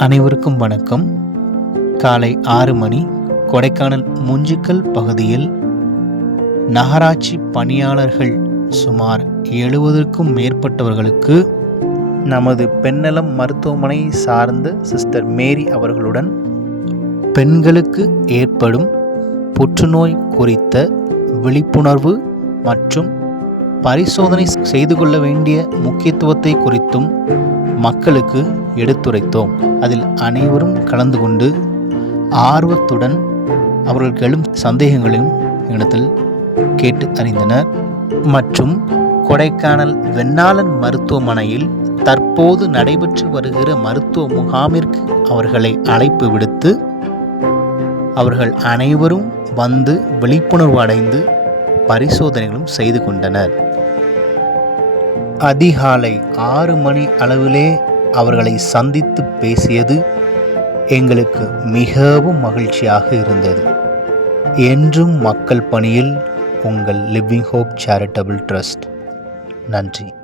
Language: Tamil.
அனைவருக்கும் வணக்கம். காலை ஆறு மணி கொடைக்கானல் முஞ்சிக்கல் பகுதியில் நகராட்சி பணியாளர்கள் சுமார் எழுபதுக்கும் மேற்பட்டவர்களுக்கு நமது பெண்ணலம் மருத்துவமனை சார்ந்த சிஸ்டர் மேரி அவர்களுடன் பெண்களுக்கு ஏற்படும் புற்றுநோய் குறித்த விழிப்புணர்வு மற்றும் பரிசோதனை செய்து கொள்ள வேண்டிய முக்கியத்துவத்தை குறித்தும் மக்களுக்கு எடுத்துரைத்தோம். அதில் அனைவரும் கலந்து கொண்டு ஆர்வத்துடன் அவர்கள் எழும் சந்தேகங்களையும் இடத்தில் கேட்டு அறிந்தனர். மற்றும் கொடைக்கானல் வெண்ணாளன் மருத்துவமனையில் தற்போது நடைபெற்று வருகிற மருத்துவ முகாமிற்கு அவர்களை அழைப்பு விடுத்து அவர்கள் அனைவரும் வந்து விழிப்புணர்வு அடைந்து பரிசோதனைகளும் செய்து கொண்டனர். அதிகாலை ஆறு மணி அளவிலே அவர்களை சந்தித்து பேசியது எங்களுக்கு மிகவும் மகிழ்ச்சியாக இருந்தது. என்றும் மக்கள் பணியில் உங்கள் லிவிங் ஹோப் சேரிட்டபிள் ட்ரஸ்ட் நன்றி.